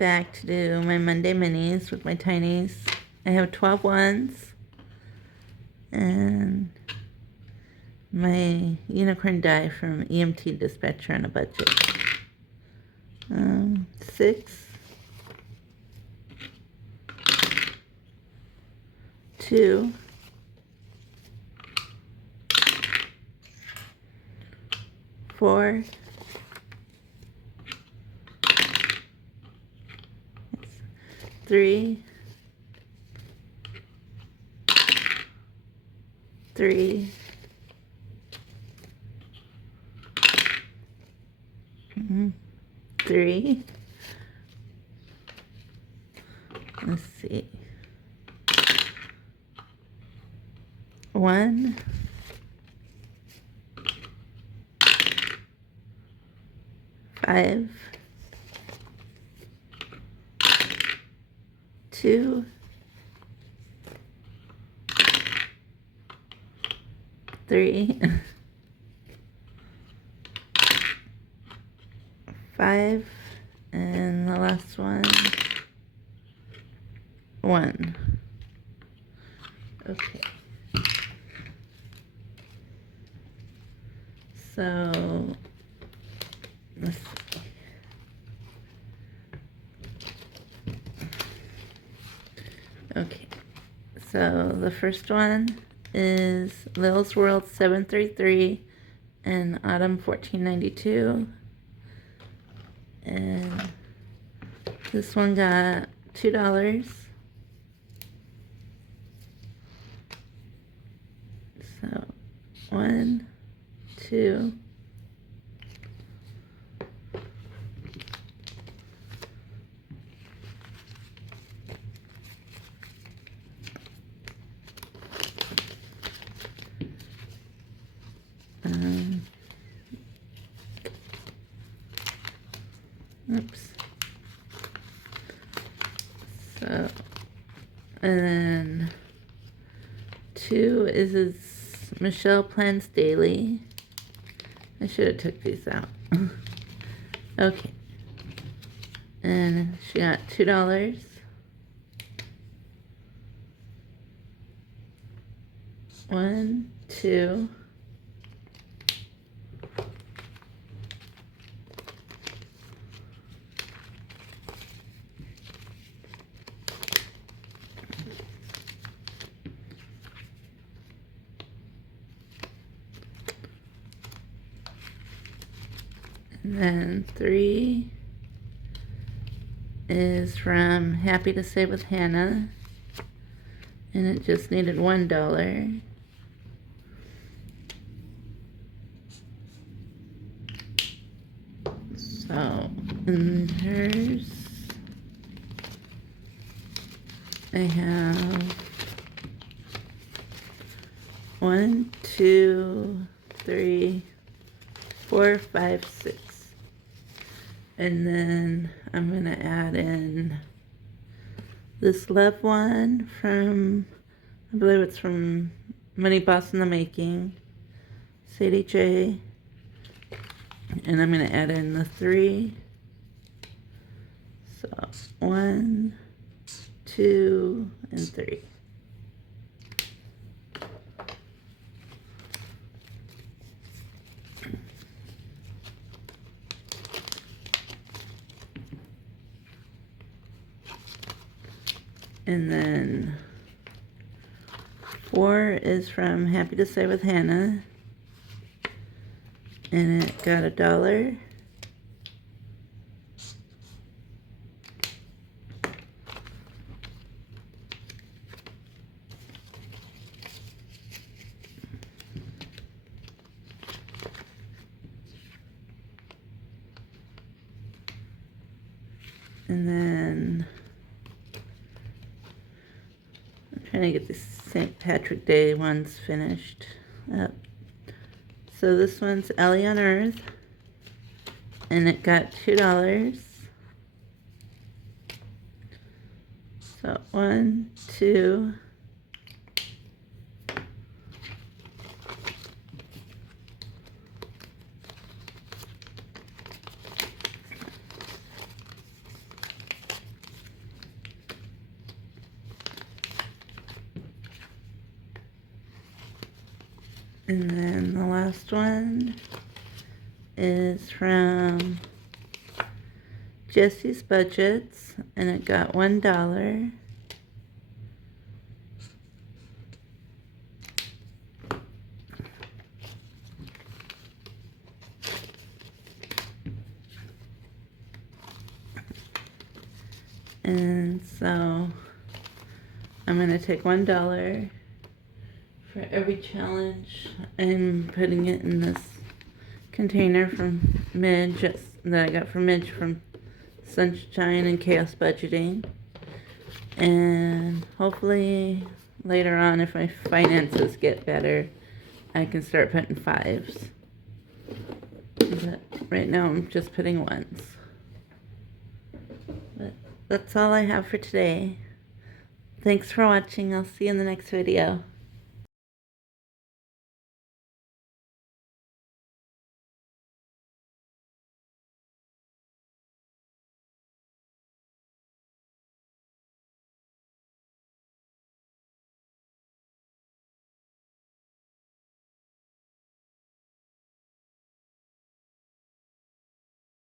back to do my Monday minis with my Tinies. I have 12 ones and my unicorn die from EMT dispatcher on a budget. 6, 2, 4, 3, 3, 3. Let's see. 1, 5, 2, 3, 5, and the last one, 1. Okay. So, let's see. Okay, so the first one is Lil's World 733 and Autumn 1492. And this one got $2. So 1, 2, oops. So, and then 2 is Michelle Plans Daily. I should have took these out. Okay. And she got $2. 1, 2. And then 3 is from Happy to Save with Hannah, and it just needed $1. So in hers, I have 1, 2, 3, 4, 5, 6. And then I'm going to add in this love one from, I believe it's from Money Boss in the Making, Sadie J. And I'm going to add in the 3. So 1, 2, and 3. And then 4 is from Happy to Save with Hannah, and it got $1. And then I'm trying to get the St. Patrick Day ones finished up. So this one's Ellie on Earth, and it got $2. So 1, 2, And then the last one is from Jesse's Budgets, and it got $1. And so I'm going to take $1 for every challenge. I'm putting it in this container from Midge that I got from Midge from Sunshine and Chaos Budgeting. And hopefully later on, if my finances get better, I can start putting 5s. But right now I'm just putting 1s. But that's all I have for today. Thanks for watching. I'll see you in the next video.